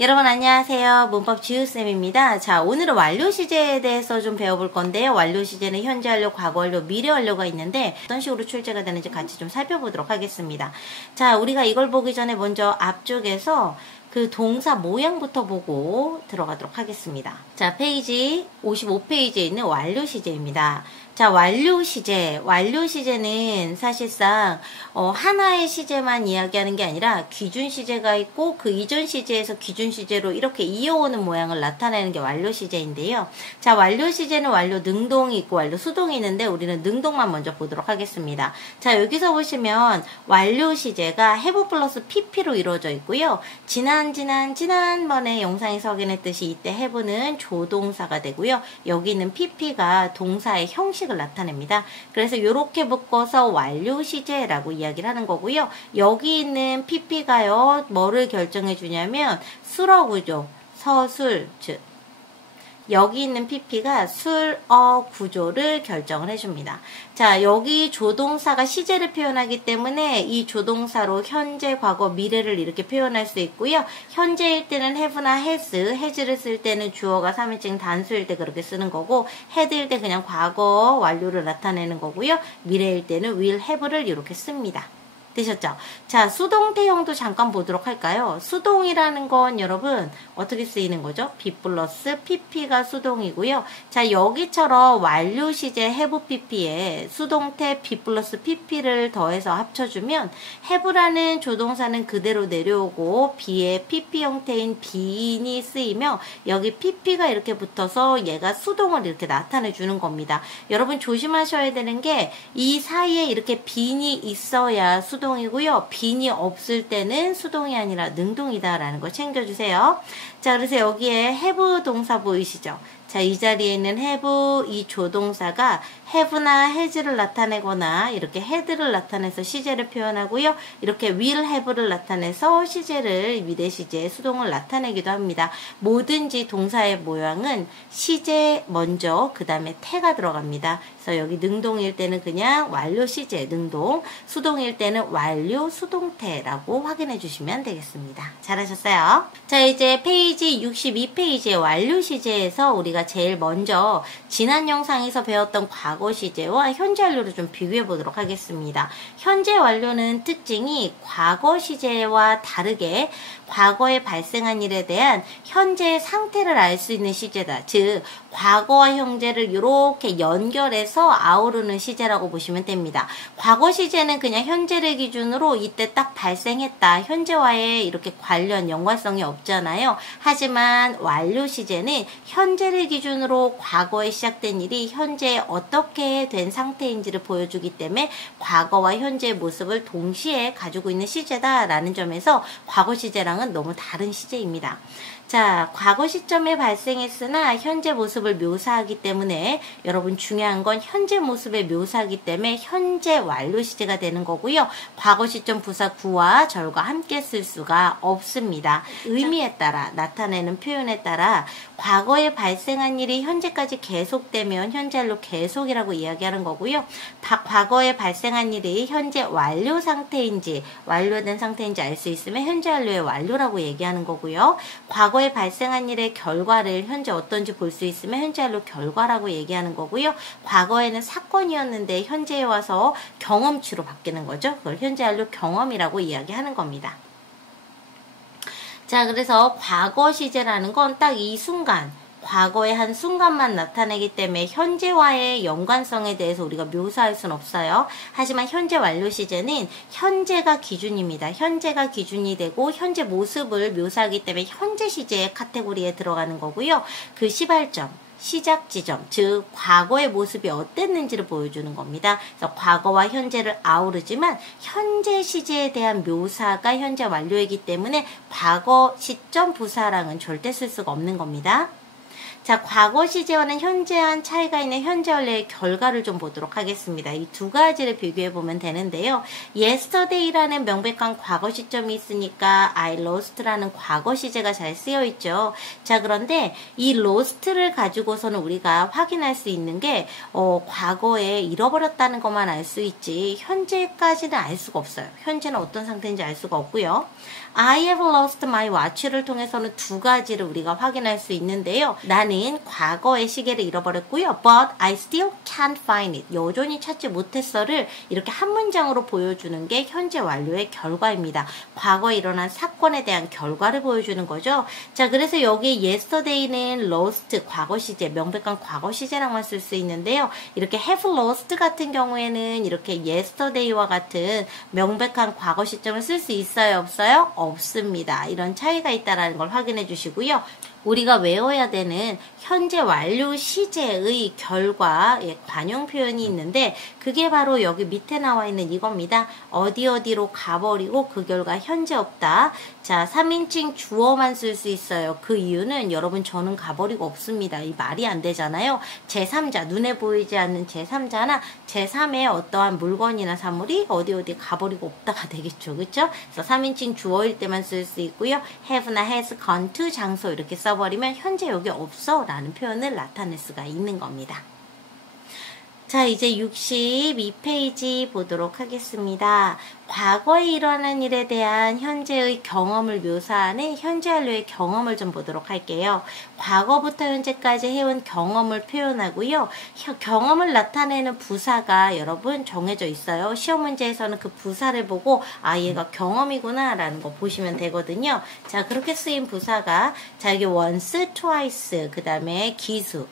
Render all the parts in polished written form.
여러분 안녕하세요. 문법 지우쌤입니다. 자, 오늘은 완료 시제에 대해서 좀 배워볼 건데요. 완료 시제는 현재 완료, 과거 완료, 미래 완료가 있는데 어떤 식으로 출제가 되는지 같이 좀 살펴보도록 하겠습니다. 자, 우리가 이걸 보기 전에 먼저 앞쪽에서 그 동사 모양부터 보고 들어가도록 하겠습니다. 자, 페이지 55페이지에 있는 완료 시제입니다. 자, 완료 시제는 사실상 하나의 시제만 이야기하는 게 아니라 기준 시제가 있고 그 이전 시제에서 기준 시제로 이렇게 이어오는 모양을 나타내는 게 완료 시제인데요. 자, 완료 시제는 완료 능동이 있고 완료 수동이 있는데 우리는 능동만 먼저 보도록 하겠습니다. 자, 여기서 보시면 완료 시제가 have 플러스 pp로 이루어져 있고요. 지난번에 영상에서 확인했듯이 이때 have는 조동사가 되고요. 여기 있는 pp가 동사의 형식을 나타냅니다. 그래서 이렇게 묶어서 완료 시제라고 이야기를 하는 거고요. 여기 있는 pp가요, 뭐를 결정해 주냐면 수어 구조, 서술, 즉 여기 있는 pp가 술어 구조를 결정을 해줍니다. 자, 여기 조동사가 시제를 표현하기 때문에 이 조동사로 현재, 과거, 미래를 이렇게 표현할 수 있고요. 현재일 때는 have나 has를 쓸 때는 주어가 3인칭 단수일 때 그렇게 쓰는 거고, had일 때 그냥 과거 완료를 나타내는 거고요. 미래일 때는 will have를 이렇게 씁니다. 되셨죠? 자, 수동태형도 잠깐 보도록 할까요? 수동이라는 건 여러분 어떻게 쓰이는 거죠? be 플러스 pp가 수동이고요. 자, 여기처럼 완료 시제 have pp에 수동태 be 플러스 pp를 더해서 합쳐주면 have라는 조동사는 그대로 내려오고 be에 pp 형태인 be인이 쓰이며 여기 pp가 이렇게 붙어서 얘가 수동을 이렇게 나타내 주는 겁니다. 여러분 조심하셔야 되는 게 이 사이에 이렇게 be인이 있어야 수동이고요. be인이 없을 때는 수동이 아니라 능동이다 라는 거 챙겨주세요. 자, 그래서 여기에 have 동사 보이시죠? 자, 이 자리에 있는 have, 이 조동사가 have나 has를 나타내거나 이렇게 had를 나타내서 시제를 표현하고요. 이렇게 will have를 나타내서 시제를 미래 시제 수동을 나타내기도 합니다. 뭐든지 동사의 모양은 시제 먼저 그 다음에 태가 들어갑니다. 그래서 여기 능동일 때는 그냥 완료 시제 능동, 수동일 때는 완료 수동태라고 확인해 주시면 되겠습니다. 잘하셨어요. 자, 이제 페이지 62페이지의 완료 시제에서 우리가 제일 먼저 지난 영상에서 배웠던 과거 시제와 현재 완료를 좀 비교해 보도록 하겠습니다. 현재 완료는 특징이 과거 시제와 다르게 과거에 발생한 일에 대한 현재의 상태를 알 수 있는 시제다. 즉 과거와 현재를 이렇게 연결해서 아우르는 시제라고 보시면 됩니다. 과거 시제는 그냥 현재를 기준으로 이때 딱 발생했다. 현재와의 이렇게 관련 연관성이 없잖아요. 하지만 완료 시제는 현재를 기준으로 과거에 시작된 일이 현재에 어떻게 된 상태인지를 보여주기 때문에 과거와 현재의 모습을 동시에 가지고 있는 시제다라는 점에서 과거 시제랑은 너무 다른 시제입니다. 자, 과거 시점에 발생했으나 현재 모습을 묘사하기 때문에 여러분 중요한 건 현재 모습을 묘사하기 때문에 현재 완료 시제가 되는 거고요. 과거 시점 부사 구와 절과 함께 쓸 수가 없습니다. 의미에 따라 나타내는 표현에 따라 과거에 발생한 일이 현재까지 계속되면 현재 완료 계속이라고 이야기하는 거고요. 과거에 발생한 일이 현재 완료 상태인지 완료된 상태인지 알 수 있으면 현재 완료의 완료라고 얘기하는 거고요. 과거에 발생한 일의 결과를 현재 어떤지 볼 수 있으면 현재 완료 결과라고 얘기하는 거고요. 과거에는 사건이었는데 현재에 와서 경험치로 바뀌는 거죠. 그걸 현재 완료 경험이라고 이야기하는 겁니다. 자, 그래서 과거 시제라는 건 딱 이 순간, 과거의 한 순간만 나타내기 때문에 현재와의 연관성에 대해서 우리가 묘사할 수는 없어요. 하지만 현재 완료 시제는 현재가 기준입니다. 현재가 기준이 되고 현재 모습을 묘사하기 때문에 현재 시제의 카테고리에 들어가는 거고요. 그 시발점, 시작 지점, 즉 과거의 모습이 어땠는지를 보여주는 겁니다. 그래서 과거와 현재를 아우르지만 현재 시제에 대한 묘사가 현재 완료이기 때문에 과거 시점 부사랑은 절대 쓸 수가 없는 겁니다. 자, 과거 시제와는 현재한 차이가 있는 현재 완료의 결과를 좀 보도록 하겠습니다. 이 두 가지를 비교해 보면 되는데요. yesterday라는 명백한 과거 시점이 있으니까 I lost라는 과거 시제가 잘 쓰여 있죠. 자, 그런데 이 lost를 가지고서는 우리가 확인할 수 있는 게 과거에 잃어버렸다는 것만 알 수 있지 현재까지는 알 수가 없어요. 현재는 어떤 상태인지 알 수가 없고요. I have lost my watch를 통해서는 두 가지를 우리가 확인할 수 있는데요. 나는 과거의 시계를 잃어버렸고요. But I still can't find it. 여전히 찾지 못했어를 이렇게 한 문장으로 보여주는 게 현재 완료의 결과입니다. 과거에 일어난 사건에 대한 결과를 보여주는 거죠. 자, 그래서 여기 yesterday는 lost, 과거 시제, 명백한 과거 시제랑만 쓸 수 있는데요. 이렇게 have lost 같은 경우에는 이렇게 yesterday와 같은 명백한 과거 시점을 쓸 수 있어요? 없어요? 없습니다. 이런 차이가 있다는 걸 확인해 주시고요. 우리가 외워야 되는 현재 완료 시제의 결과 관용 표현이 있는데 그게 바로 여기 밑에 나와 있는 이겁니다. 어디로 가버리고 그 결과 현재 없다. 자, 3인칭 주어만 쓸 수 있어요. 그 이유는 여러분 저는 가버리고 없습니다. 이 말이 안 되잖아요. 제3자, 눈에 보이지 않는 제3자나 제3의 어떠한 물건이나 사물이 어디 가버리고 없다가 되겠죠. 그렇죠? 그래서 3인칭 주어일 때만 쓸 수 있고요. have나 has gone to 장소 이렇게 써버리면 현재 여기 없어 라는 표현을 나타낼 수가 있는 겁니다. 자, 이제 62페이지 보도록 하겠습니다. 과거에 일어난 일에 대한 현재의 경험을 묘사하는 현재 완료의 경험을 좀 보도록 할게요. 과거부터 현재까지 해온 경험을 표현하고요. 경험을 나타내는 부사가 여러분 정해져 있어요. 시험 문제에서는 그 부사를 보고 아, 얘가 경험이구나 라는 거 보시면 되거든요. 자, 그렇게 쓰인 부사가 자, 여기 once, twice, 그 다음에 기수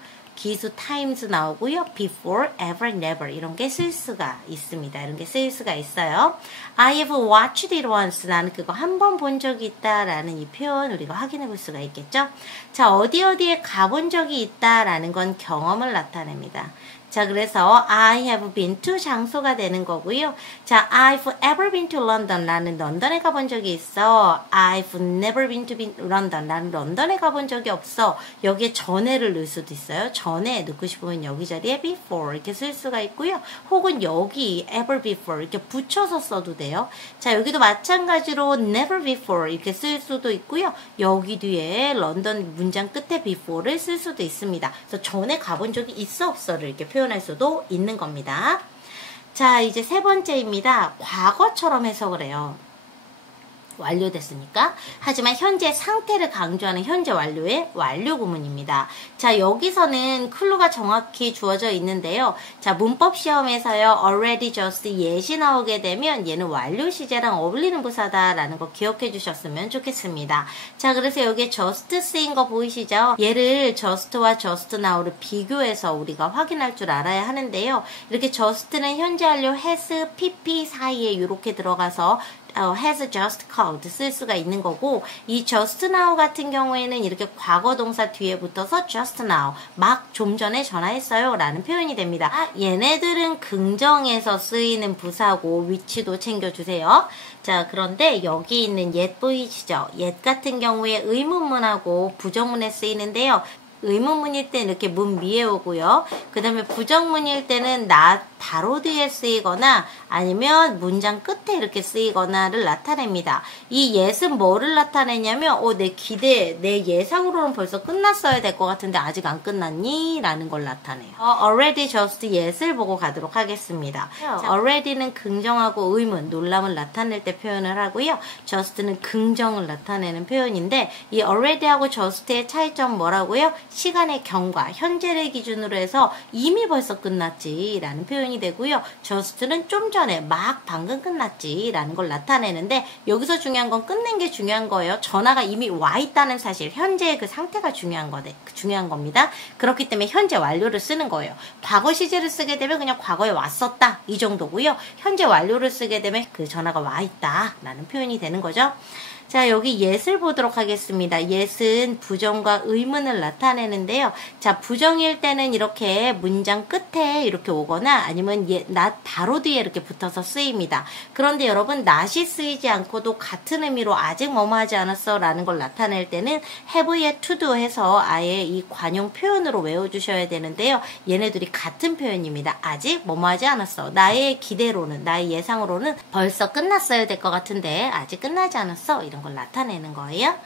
times 나오고요. before, ever, never 이런 게 쓸 수가 있습니다. 이런 게 쓸 수가 있어요. I have watched it once. 나는 그거 한 번 본 적이 있다라는 이 표현 우리가 확인해 볼 수가 있겠죠. 자, 어디에 가본 적이 있다라는 건 경험을 나타냅니다. 자, 그래서 I have been to 장소가 되는 거고요. 자, I've ever been to London. 나는 런던에 가본 적이 있어. I've never been to London. 나는 런던에 가본 적이 없어. 여기에 전에를 넣을 수도 있어요. 전에 넣고 싶으면 여기 자리에 before 이렇게 쓸 수가 있고요. 혹은 여기 ever before 이렇게 붙여서 써도 돼요. 자, 여기도 마찬가지로 never before 이렇게 쓸 수도 있고요. 여기 뒤에 런던 문장 끝에 before를 쓸 수도 있습니다. 그래서 전에 가본 적이 있어 없어를 이렇게 표현할 수도 있는 겁니다. 자, 이제 세 번째입니다. 과거처럼 해석을 해요. 완료됐으니까. 하지만 현재 상태를 강조하는 현재 완료의 완료 구문입니다. 자, 여기서는 클루가 정확히 주어져 있는데요. 자, 문법 시험에서요. already, just, yet이 나오게 되면 얘는 완료 시제랑 어울리는 부사다라는 거 기억해 주셨으면 좋겠습니다. 자, 그래서 여기에 just 쓰인 거 보이시죠? 얘를 just와 just now를 비교해서 우리가 확인할 줄 알아야 하는데요. 이렇게 just는 현재 완료 has, pp 사이에 이렇게 들어가서 has just called 쓸 수가 있는 거고 이 just now 같은 경우에는 이렇게 과거 동사 뒤에 붙어서 just now 막 좀 전에 전화했어요 라는 표현이 됩니다. 얘네들은 긍정에서 쓰이는 부사고 위치도 챙겨주세요. 자, 그런데 여기 있는 yet 보이시죠? yet 같은 경우에 의문문하고 부정문에 쓰이는데요. 의문문일 때 이렇게 문 위에 오고요. 그 다음에 부정문일 때는 not 바로 뒤에 쓰이거나 아니면 문장 끝에 이렇게 쓰이거나를 나타냅니다. 이 yet은 뭐를 나타내냐면 내 기대, 내 예상으로는 벌써 끝났어야 될 것 같은데 아직 안 끝났니? 라는 걸 나타내요. already, just, yet을 보고 가도록 하겠습니다. already는 긍정하고 의문, 놀람을 나타낼 때 표현을 하고요. just는 긍정을 나타내는 표현인데 이 already하고 just의 차이점 뭐라고요? 시간의 경과, 현재를 기준으로 해서 이미 벌써 끝났지 라는 표현이 되고요. just는 좀 전에 막 방금 끝났지 라는 걸 나타내는데 여기서 중요한 건 끝낸 게 중요한 거예요. 전화가 이미 와 있다는 사실, 현재의 그 상태가 중요한 겁니다. 그렇기 때문에 현재 완료를 쓰는 거예요. 과거 시제를 쓰게 되면 그냥 과거에 왔었다 이 정도고요. 현재 완료를 쓰게 되면 그 전화가 와 있다 라는 표현이 되는 거죠. 자, 여기 yes을 보도록 하겠습니다. yes은 부정과 의문을 나타내는데요. 자, 부정일 때는 이렇게 문장 끝에 이렇게 오거나 아니면 not 바로 뒤에 이렇게 붙어서 쓰입니다. 그런데 여러분 not이 쓰이지 않고도 같은 의미로 아직 뭐뭐 하지 않았어 라는 걸 나타낼 때는 have yet to do 해서 아예 이 관용 표현으로 외워주셔야 되는데요. 얘네들이 같은 표현입니다. 아직 뭐뭐 하지 않았어. 나의 기대로는, 나의 예상으로는 벌써 끝났어야 될 것 같은데 아직 끝나지 않았어. 이런 걸 나타내는 거예요.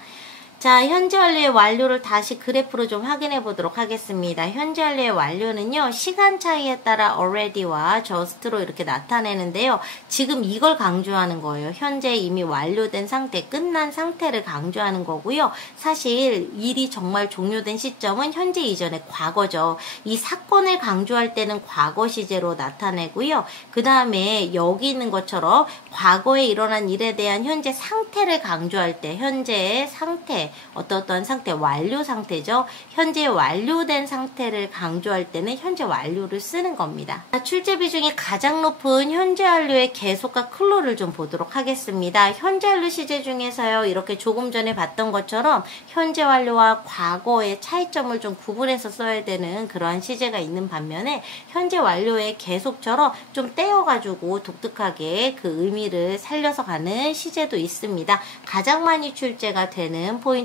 자, 현재 완료의 완료를 다시 그래프로 좀 확인해 보도록 하겠습니다. 현재 완료의 완료는요, 시간 차이에 따라 already와 just로 이렇게 나타내는데요. 지금 이걸 강조하는 거예요. 현재 이미 완료된 상태, 끝난 상태를 강조하는 거고요. 사실 일이 정말 종료된 시점은 현재 이전의 과거죠. 이 사건을 강조할 때는 과거 시제로 나타내고요. 그 다음에 여기 있는 것처럼 과거에 일어난 일에 대한 현재 상태를 강조할 때 현재의 상태, 어떤 상태, 완료 상태죠. 현재 완료된 상태를 강조할 때는 현재 완료를 쓰는 겁니다. 출제 비중이 가장 높은 현재 완료의 계속과 클로를 좀 보도록 하겠습니다. 현재 완료 시제 중에서요, 이렇게 조금 전에 봤던 것처럼 현재 완료와 과거의 차이점을 좀 구분해서 써야 되는 그러한 시제가 있는 반면에 현재 완료의 계속처럼 좀 떼어가지고 독특하게 그 의미를 살려서 가는 시제도 있습니다. 가장 많이 출제가 되는 포인트고요.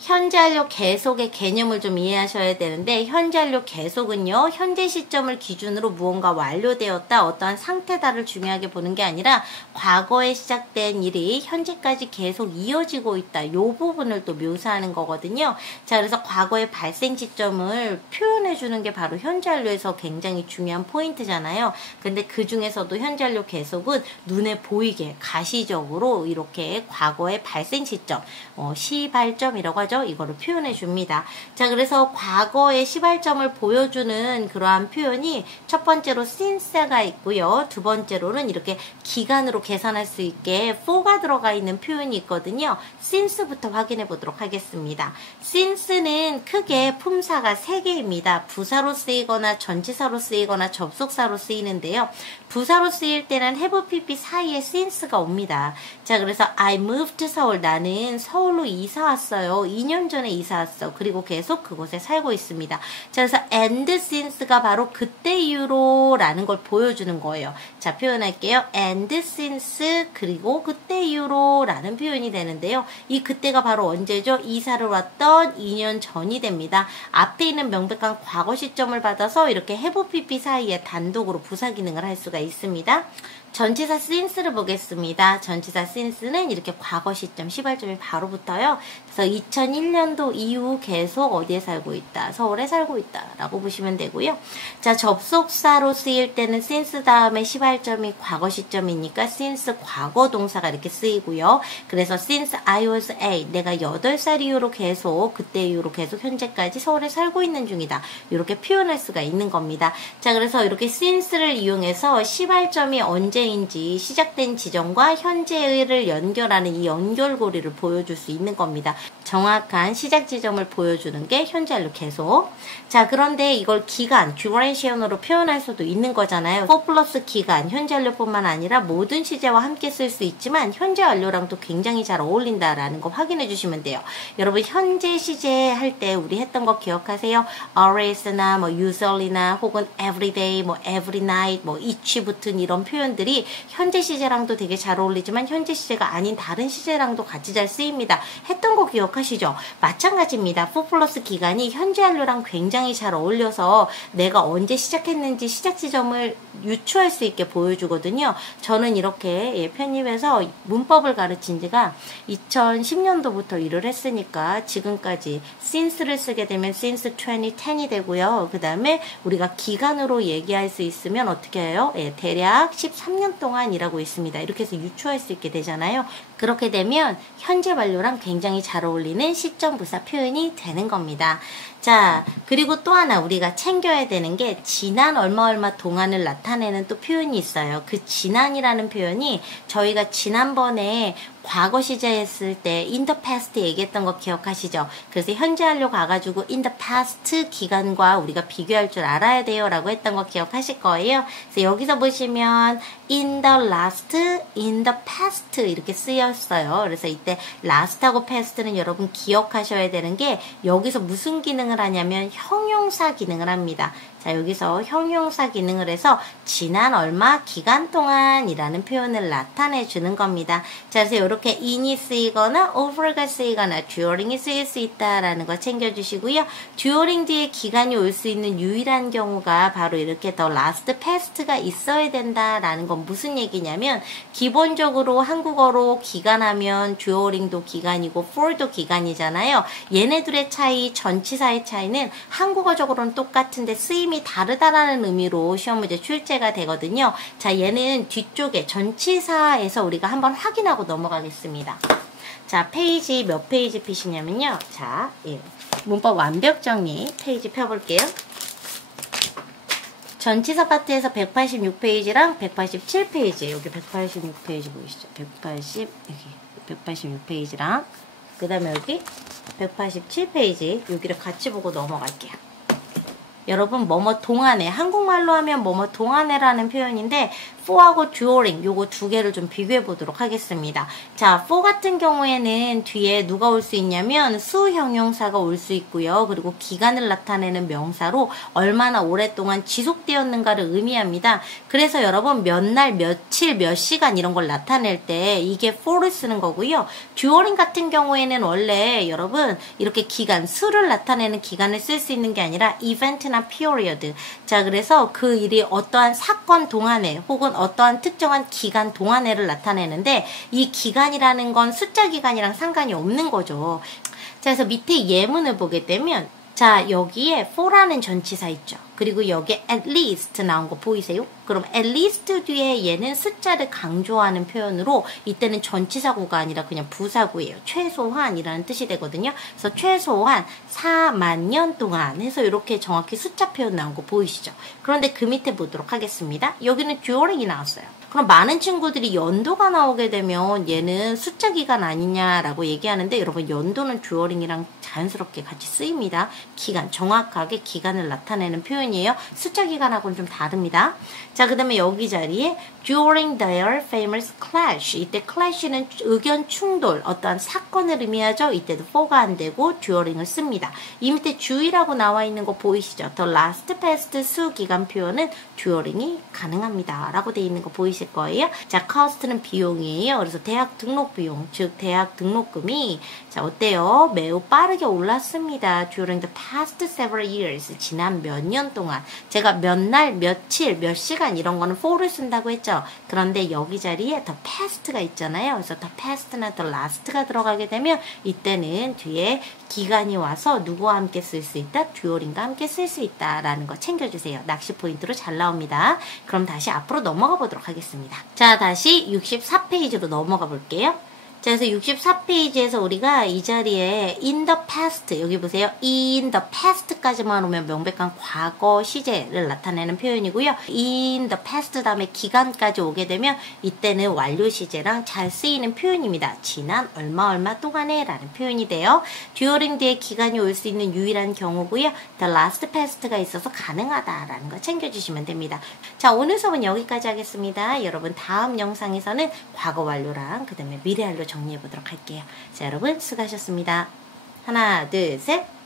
현재 완료 계속의 개념을 좀 이해하셔야 되는데 현재 완료 계속은요. 현재 시점을 기준으로 무언가 완료되었다, 어떠한 상태다를 중요하게 보는 게 아니라 과거에 시작된 일이 현재까지 계속 이어지고 있다. 이 부분을 또 묘사하는 거거든요. 자, 그래서 과거의 발생 시점을 표현해 주는 게 바로 현재 완료에서 굉장히 중요한 포인트잖아요. 근데 그 중에서도 현재 완료 계속은 눈에 보이게 가시적으로 이렇게 과거의 발생 시점, 시발점이라고 하죠. 이거를 표현해 줍니다. 자, 그래서 과거의 시발점을 보여주는 그러한 표현이 첫 번째로 since가 있고요. 두 번째로는 이렇게 기간으로 계산할 수 있게 for가 들어가 있는 표현이 있거든요. since부터 확인해 보도록 하겠습니다. since는 크게 품사가 3개입니다. 부사로 쓰이거나 전치사로 쓰이거나 접속사로 쓰이는데요. 부사로 쓰일 때는 have pp 사이에 since가 옵니다. 자, 그래서 I moved to 서울, 나는 서울로 이사 왔어요. 2년 전에 이사 왔어. 그리고 계속 그곳에 살고 있습니다. 자, 그래서 and since가 바로 그때 이후로 라는 걸 보여주는 거예요. 자, 표현할게요. and since 그리고 그때 이후로 라는 표현이 되는데요. 이 그때가 바로 언제죠? 이사를 왔던 2년 전이 됩니다. 앞에 있는 명백한 과거 시점을 받아서 이렇게 have pp 사이에 단독으로 부사 기능을 할 수가 있습니다. 전치사 since를 보겠습니다. 전치사 since는 이렇게 과거 시점, 시발점이 바로 붙어요. 그래서 2001년도 이후 계속 어디에 살고 있다? 서울에 살고 있다 라고 보시면 되고요. 자, 접속사로 쓰일 때는 since 다음에 시발점이 과거 시점이니까 since 과거 동사가 이렇게 쓰이고요. 그래서 since I was 8, 내가 8살 이후로 계속, 그때 이후로 계속 현재까지 서울에 살고 있는 중이다. 이렇게 표현할 수가 있는 겁니다. 자, 그래서 이렇게 since를 이용해서 시발점이 언제인지 시작된 지점과 현재를 연결하는 이 연결고리를 보여줄 수 있는 겁니다. 정확한 시작 지점을 보여주는 게 현재 완료 계속. 자, 그런데 이걸 기간, duration으로 표현할 수도 있는 거잖아요. for 플러스 기간, 현재 완료뿐만 아니라 모든 시제와 함께 쓸 수 있지만 현재 완료랑도 굉장히 잘 어울린다라는 거 확인해 주시면 돼요. 여러분, 현재 시제 할 때 우리 했던 거 기억하세요? always나 뭐 usually나 혹은 everyday, 뭐 every night, 뭐 each 붙은 이런 표현들이 현재 시제랑도 되게 잘 어울리지만 현재 시제가 아닌 다른 시제랑도 같이 잘 쓰입니다. 했던 거 기억하시죠? 마찬가지입니다. for 플러스 기간이 현재 완료랑 굉장히 잘 어울려서 내가 언제 시작했는지 시작 지점을 유추할 수 있게 보여주거든요. 저는 이렇게 편입해서 문법을 가르친 지가 2010년도부터 일을 했으니까 지금까지 since를 쓰게 되면 since 2010이 되고요. 그 다음에 우리가 기간으로 얘기할 수 있으면 어떻게 해요? 대략 13년 동안 일하고 있습니다. 이렇게 해서 유추할 수 있게 되잖아요. 그렇게 되면 현재 완료랑 굉장히 잘 어울리는 시점 부사 표현이 되는 겁니다. 자, 그리고 또 하나 우리가 챙겨야 되는 게 지난 얼마 동안을 나타내는 또 표현이 있어요. 그 지난이라는 표현이 저희가 지난번에 과거 시제 했을 때 in the past 얘기했던 거 기억하시죠? 그래서 현재 완료 가가지고 in the past 기간과 우리가 비교할 줄 알아야 돼요 라고 했던 거 기억하실 거예요. 그래서 여기서 보시면 in the last, in the past 이렇게 쓰였어요. 그래서 이때 last하고 past는 여러분 기억하셔야 되는 게 여기서 무슨 기능을 하냐면 형용사 기능을 합니다. 자, 여기서 형용사 기능을 해서 지난 얼마 기간 동안이라는 표현을 나타내 주는 겁니다. 자, 그래서 이렇게 in이 쓰이거나 over가 쓰이거나 during이 쓰일 수 있다라는 거 챙겨주시고요. during 뒤에 기간이 올 수 있는 유일한 경우가 바로 이렇게 the last past가 있어야 된다라는 건 무슨 얘기냐면 기본적으로 한국어로 기간하면 during도 기간이고 for도 기간이잖아요. 얘네들의 차이, 전치사의 차이는 한국어적으로는 똑같은데 쓰임이 다르다라는 의미로 시험 문제 출제가 되거든요. 자, 얘는 뒤쪽에 전치사에서 우리가 한번 확인하고 넘어가겠습니다. 자, 페이지 몇 페이지 피시냐면요. 자, 예. 문법 완벽 정리 페이지 펴볼게요. 전치사 파트에서 186페이지랑 187페이지, 여기 186페이지 보이시죠? 186페이지랑 그 다음에 여기 187페이지 여기를 같이 보고 넘어갈게요. 여러분 뭐뭐 동안에, 한국말로 하면 뭐뭐 동안에라는 표현인데 for하고 during 요거 두 개를 좀 비교해 보도록 하겠습니다. 자, for 같은 경우에는 뒤에 누가 올 수 있냐면 수 형용사가 올 수 있고요. 그리고 기간을 나타내는 명사로 얼마나 오랫동안 지속되었는가를 의미합니다. 그래서 여러분 몇 날, 며칠, 몇 시간 이런 걸 나타낼 때 이게 for를 쓰는 거고요. during 같은 경우에는 원래 여러분 이렇게 기간, 수를 나타내는 기간을 쓸 수 있는 게 아니라 event나 period. 자, 그래서 그 일이 어떠한 사건 동안에 혹은 어떠한 특정한 기간 동안에를 나타내는데 이 기간이라는 건 숫자 기간이랑 상관이 없는 거죠. 자, 그래서 밑에 예문을 보게 되면 자, 여기에 for라는 전치사 있죠. 그리고 여기에 at least 나온 거 보이세요? 그럼 at least 뒤에 얘는 숫자를 강조하는 표현으로 이때는 전치사구가 아니라 그냥 부사구예요. 최소한이라는 뜻이 되거든요. 그래서 최소한 4만 년 동안 해서 이렇게 정확히 숫자 표현 나온 거 보이시죠? 그런데 그 밑에 보도록 하겠습니다. 여기는 during이 나왔어요. 그럼 많은 친구들이 연도가 나오게 되면 얘는 숫자 기간 아니냐라고 얘기하는데 여러분 연도는 during이랑 자연스럽게 같이 쓰입니다. 기간, 정확하게 기간을 나타내는 표현이에요. 숫자 기간하고는 좀 다릅니다. 자, 그 다음에 여기 자리에 during their famous clash. 이때 clash는 의견 충돌, 어떠한 사건을 의미하죠. 이때도 for가 안 되고 during을 씁니다. 이 밑에 주의라고 나와 있는 거 보이시죠? the last past 수 기간 표현은 during이 가능합니다. 라고 되어 있는 거 보이실 거예요. 자, cost는 비용이에요. 그래서 대학 등록 비용, 즉 대학 등록금이 자, 어때요? 매우 빠르게 올랐습니다. during the past several years. 지난 몇 년 동안. 제가 몇 날, 며칠, 몇 시간 이런 거는 for를 쓴다고 했죠. 그런데 여기 자리에 the past가 있잖아요. 그래서 the past나 the last가 들어가게 되면 이때는 뒤에 기간이 와서 누구와 함께 쓸 수 있다? during과 함께 쓸 수 있다라는 거 챙겨주세요. 낚시 포인트로 잘 나옵니다. 그럼 다시 앞으로 넘어가 보도록 하겠습니다. 자, 다시 64페이지로 넘어가 볼게요. 자, 그래서 64페이지에서 우리가 이 자리에 in the past, 여기 보세요. in the past까지만 오면 명백한 과거 시제를 나타내는 표현이고요. in the past 다음에 기간까지 오게 되면 이때는 완료 시제랑 잘 쓰이는 표현입니다. 지난 얼마 동안에 라는 표현이 돼요. during 뒤에 기간이 올 수 있는 유일한 경우고요. the last past가 있어서 가능하다라는 거 챙겨주시면 됩니다. 자, 오늘 수업은 여기까지 하겠습니다. 여러분 다음 영상에서는 과거 완료랑 그 다음에 미래 완료 정리해 보도록 할게요. 자, 여러분 수고하셨습니다. 하나, 둘, 셋.